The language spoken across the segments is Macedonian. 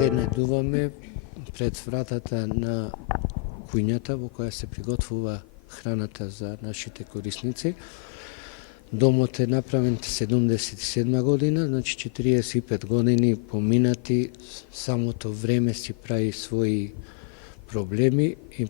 се најдуваме пред вратата на кујњата во која се приготвува храната за нашите корисници. Домот е направен 77 година, значи 45 години поминати, самото време си прави своји проблеми и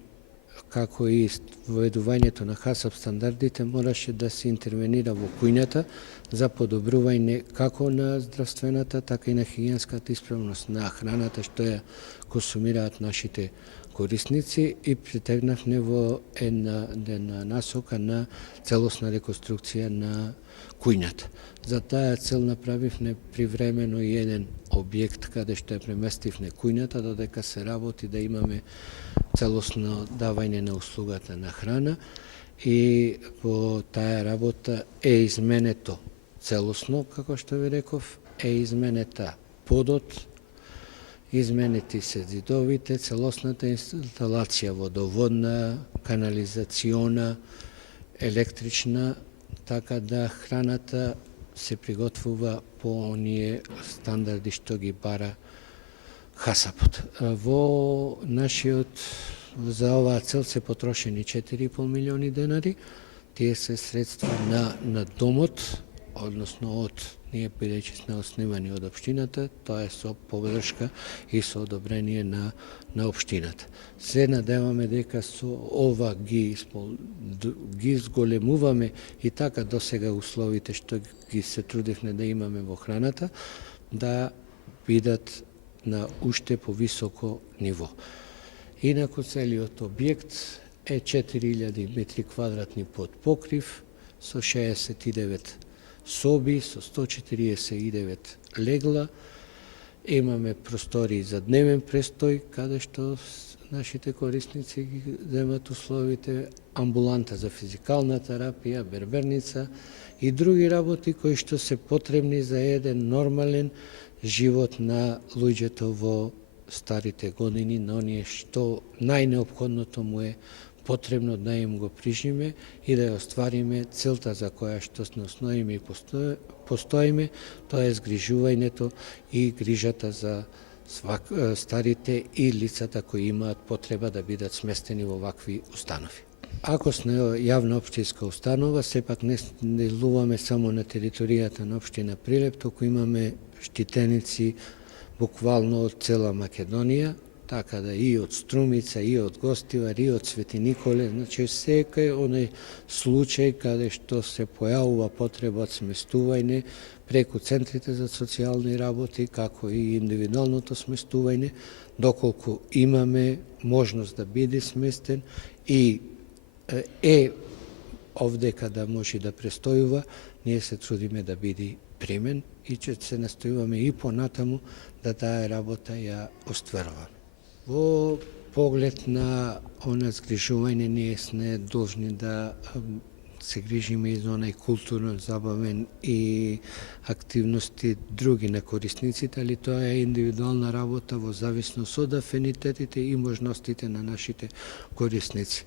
како и воведувањето на ХАСАП стандардите мораше да се интервенира во кујњата за подобрување како на здравствената, така и на хигиенската исправност на храната што ја консумираат нашите корисници и притегнавме во една насока на целосна реконструкција на кујњата. За таа цел направивме привремено и еден објект каде што ја преместивме кујњата, додека се работи да имаме целосно давање на услугата на храна и во таа работа е изменето целосно, како што ви реков, е изменета подот, изменети се зидовите, целосната инсталација водоводна, канализациона, електрична, така да храната се приготвува по оние стандарди што ги бара ХАСАПот. Во нашиот за оваа цел се потрошени 4,5 милиони денари. Тие се средства на домот, односно ние бидејќи сме основани од општината, тоа е со поддршка и со одобрение на општината. Се надеваме дека со ова ги зголемуваме и така досега условите што ги се трудевме да имаме во храната, да бидат на уште повисоко ниво. Инаку целиот објект е 4000 метри квадратни под покрив, со 69 соби, со 149 легла. Имаме простори за дневен престој, каде што нашите корисници ги земат условите, амбуланта за физикална терапија, берберница и други работи кои што се потребни за еден нормален живот на луѓето во старите години, на оние што најнеопходното му е потребно да им го прижиме и да ја оствариме целта за која што сме основиме и постоиме, тоа е згрижувањето и грижата за старите и лицата кои имаат потреба да бидат сместени во вакви установи. Ако сме јавна општинска установа, сепак не делуваме само на територијата на општина Прилеп, туку имаме штитеници буквално од цела Македонија, така да и од Струмица, и од Гостивар, и од Свети Николе, значи секој оној случај каде што се појавува потреба од сместување преку центрите за социјални работи, како и индивидуалното сместување, доколку имаме можност да биде сместен и овдека да може да престојува, ние се трудиме да биде примен и че се настојуваме и понатаму да таа работа ја остваруваме. Во поглед на она згрижување, ние сме должни да се грижиме и за онај културно забавен и активности други на корисниците, али тоа е индивидуална работа во зависност од афинитетите и можностите на нашите корисници.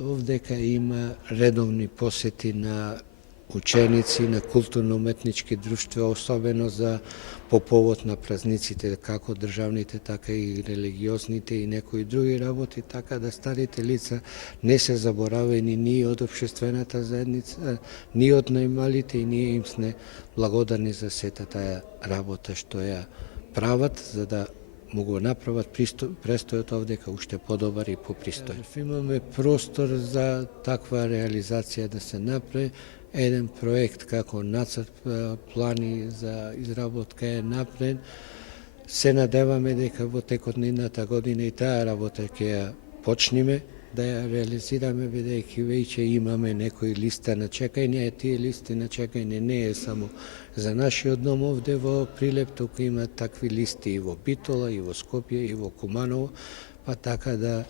Овдека има редовни посети на ученици, на културно-уметнички друштва, особено по повод на празниците, како државните, така и религиозните и некои други работи, така да старите лица не се заборавени ни од општествената заедница, ни од најмалите и ние им сме благодарни за сета таа работа што ја прават, за да му го направат престојот овдека уште подобар и попристојен. Имаме простор за таква реализација да се направи. Еден проект како нацрт плани за изработка е направен. Се надеваме дека во текот на идната година и таа работа ќе ја почнеме да ја реализираме, бидејќи веќе имаме некои листа на чекање, тие листи на чекање не е само за нашиот дом овде во Прилеп, туку има такви листи и во Битола, и во Скопје, и во Куманово, па така да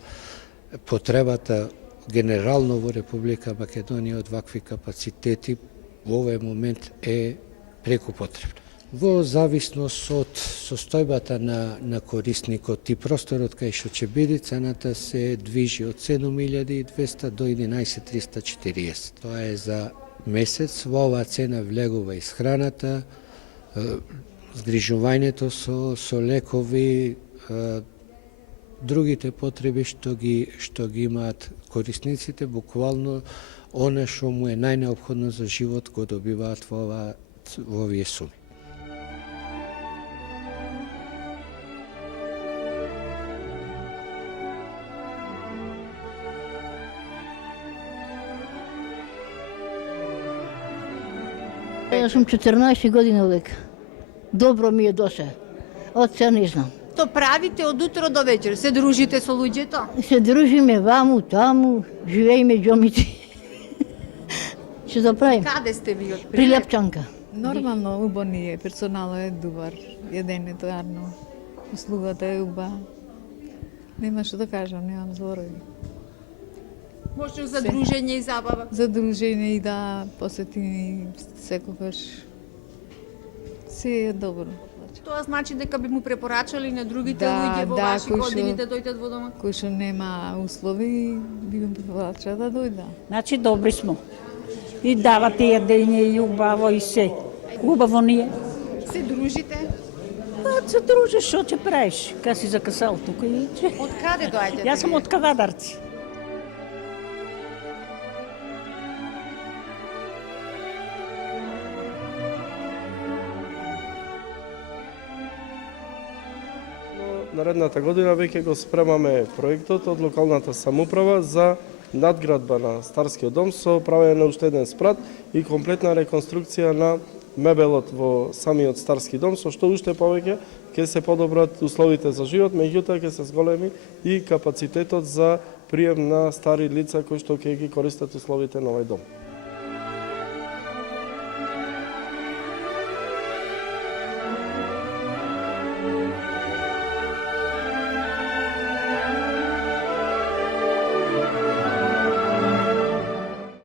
потребата генерално во Република Македонија од вакви капацитети во овој момент е преку потребна. Во зависност од состојбата на корисникот и просторот кај што ќе биде, цената се движи од 7.200 до 11.340. Тоа е за месец. Во оваа цена влегува и храната, згрижувањето со лекови, другите потреби што ги имаат корисниците, буквално она што му е најнеопходно за живот го добиваат во овие суми. Јас сум 14 години овека. Добро ми е доше. Од се не знам. Што правите од утро до вечер? Се дружите со луѓето? Се дружиме ваму, таму, живееме џомици. Што да правим? Каде сте ви од При Лепчанка. Нормално, убо ни е, персоналот е добар, јадењето е арно, услугата е уба. Нема што да кажам, немам зборови. Може за дружење и забава. За дружење и да посетини секогаш. Се е добро. Тоа значи дека би му препорачали на другите Да, луѓе во да, ваши кои што- години да дојдат во дома? Кој што нема услови, би го препорача да дојда. Значи добри смо. И давате јадење и убаво и се. Убаво ни е. Се дружите? А се дружиш, што ќе правиш? Ка си закасал тука и че? Од каде доаѓате? Јас сум од Кавадарци. Наредната година веќе го спремаме проектот од локалната самоуправа за надградба на Старскиот дом со правење на уште еден спрат и комплетна реконструкција на мебелот во самиот Старски дом, со што уште повеќе ќе се подобрат условите за живот, меѓутоа ќе се зголеми и капацитетот за прием на стари лица кои што ќе ги користат условите на овој дом.